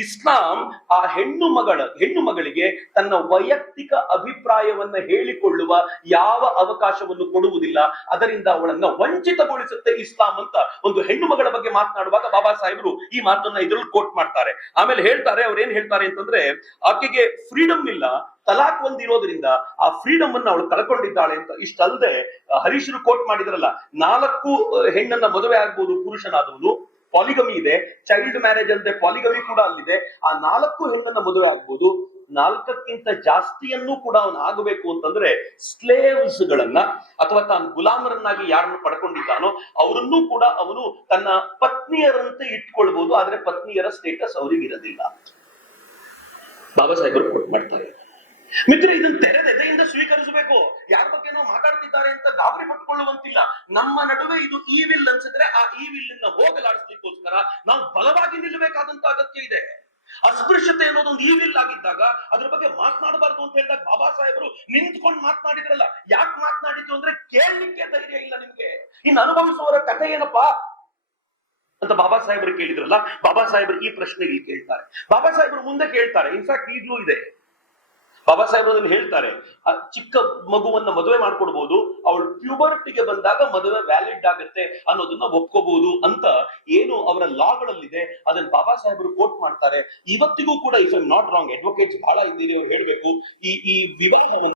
ಇಸ್ಲಾಂ ಆ ಹೆಣ್ಣು ಮಗಳಿಗೆ ತನ್ನ ವೈಯಕ್ತಿಕ ಅಭಿಪ್ರಾಯವನ್ನ ಹೇಳಿಕೊಳ್ಳುವ ಯಾವ ಅವಕಾಶವನ್ನು ಕೊಡುವುದಿಲ್ಲ. ಅದರಿಂದ ಅವಳನ್ನ ವಂಚಿತಗೊಳಿಸುತ್ತೆ ಇಸ್ಲಾಂ ಅಂತ ಒಂದು ಹೆಣ್ಣು ಮಗಳ ಬಗ್ಗೆ ಮಾತನಾಡುವಾಗ ಬಾಬಾ ಸಾಹೇಬರು ಈ ಮಾತನ್ನ ಇದರಲ್ಲಿ ಕೋಟ್ ಮಾಡ್ತಾರೆ. ಆಮೇಲೆ ಹೇಳ್ತಾರೆ, ಅವ್ರು ಏನ್ ಹೇಳ್ತಾರೆ ಅಂತಂದ್ರೆ, ಆಕೆಗೆ ಫ್ರೀಡಮ್ ಇಲ್ಲ, ತಲಾಕ್ ಒಂದಿರೋದ್ರಿಂದ ಆ ಫ್ರೀಡಮ್ ಅನ್ನ ಅವಳು ಕಳ್ಕೊಂಡಿದ್ದಾಳೆ ಅಂತ. ಇಷ್ಟಲ್ಲದೆ ಹರೀಶರು ಕೋಟ್ ಮಾಡಿದ್ರಲ್ಲ, 4 ಹೆಣ್ಣನ್ನ ಮದುವೆ ಆಗ್ಬಹುದು ಪುರುಷನಾದವನು, ಪಾಲಿಗಮಿ ಇದೆ, ಚೈಲ್ಡ್ ಮ್ಯಾರೇಜ್ ಅಂತೆ ಪಾಲಿಗಮಿ ಕೂಡ ಅಲ್ಲಿದೆ. ಆ 4 ಹೆಣ್ಣನ್ನ ಮದುವೆ ಆಗ್ಬೋದು, 4ಕ್ಕಿಂತ ಜಾಸ್ತಿಯನ್ನು ಕೂಡ ಅವನು ಆಗಬೇಕು ಅಂತಂದ್ರೆ ಸ್ಲೇವ್ಸ್ ಗಳನ್ನ ಅಥವಾ ತಾನು ಗುಲಾಮರನ್ನಾಗಿ ಯಾರನ್ನು ಪಡ್ಕೊಂಡಿದ್ದಾನೋ ಅವರನ್ನೂ ಕೂಡ ಅವನು ತನ್ನ ಪತ್ನಿಯರಂತೆ ಇಟ್ಕೊಳ್ಬಹುದು. ಆದ್ರೆ ಪತ್ನಿಯರ ಸ್ಟೇಟಸ್ ಅವರಿಗಿರೋದಿಲ್ಲ. ಬಾಬಾ ಸಾಹೇಬರು ಕೋಟ್ ಮಾಡ್ತಾರೆ. ಮಿತ್ರ, ಇದನ್ನು ತೆರೆದೆದೆಯಿಂದ ಸ್ವೀಕರಿಸಬೇಕು. ಯಾರ ಬಗ್ಗೆ ನಾವು ಮಾತಾಡ್ತಿದ್ದಾರೆ ಅಂತ ಗಾಬರಿ ಪಟ್ಕೊಳ್ಳುವಂತಿಲ್ಲ. ನಮ್ಮ ನಡುವೆ ಇದು ಈವಿಲ್ ಅನ್ಸಿದ್ರೆ ಆ ಈವಿಲ್ ಅನ್ನ ಹೋಗಲಾಡಿಸ್ಲಿಕ್ಕೋಸ್ಕರ ನಾವು ಬಲವಾಗಿ ನಿಲ್ಲಬೇಕಾದಂತ ಅಗತ್ಯ ಇದೆ. ಅಸ್ಪೃಶ್ಯತೆ ಅನ್ನೋದೊಂದು ಈವಿಲ್ ಆಗಿದ್ದಾಗ ಅದ್ರ ಬಗ್ಗೆ ಮಾತನಾಡಬಾರ್ದು ಅಂತ ಹೇಳಿದಾಗ ಬಾಬಾ ಸಾಹೇಬರು ನಿಂತ್ಕೊಂಡು ಮಾತನಾಡಿದ್ರಲ್ಲ. ಯಾಕೆ ಮಾತನಾಡಿದ್ರು ಅಂದ್ರೆ ಕೇಳಲಿಕ್ಕೆ ಧೈರ್ಯ ಇಲ್ಲ ನಿಮ್ಗೆ. ಇನ್ನು ಅನುಭವಿಸುವವರ ಕಥೆ ಏನಪ್ಪಾ ಅಂತ ಬಾಬಾ ಸಾಹೇಬರು ಕೇಳಿದ್ರಲ್ಲ. ಬಾಬಾ ಸಾಹೇಬರು ಈ ಪ್ರಶ್ನೆ ಇಲ್ಲಿ ಕೇಳ್ತಾರೆ. ಬಾಬಾ ಸಾಹೇಬರು ಮುಂದೆ ಕೇಳ್ತಾರೆ, ಇನ್ಫ್ಯಾಕ್ಟ್ ಈಗಲೂ ಇದೆ. ಬಾಬಾ ಸಾಹೇಬರು ಹೇಳ್ತಾರೆ, ಚಿಕ್ಕ ಮಗುವನ್ನ ಮದುವೆ ಮಾಡ್ಕೊಡ್ಬಹುದು, ಅವಳು ಪ್ಯೂಬರ್ಟಿಗೆ ಬಂದಾಗ ಮದುವೆ ವ್ಯಾಲಿಡ್ ಆಗುತ್ತೆ ಅನ್ನೋದನ್ನ ಒಪ್ಕೋಬಹುದು ಅಂತ ಏನು ಅವರ ಲಾಗಳಲ್ಲಿದೆ ಅದನ್ನ ಬಾಬಾ ಸಾಹೇಬರು ಕೋಟ್ ಮಾಡ್ತಾರೆ. ಇವತ್ತಿಗೂ ಕೂಡ, if I not wrong, advocates ಬಹಳ ಇದ್ದೀರಿ, ಅವ್ರು ಹೇಳ್ಬೇಕು, ಈ ವಿವಾಹವನ್ನು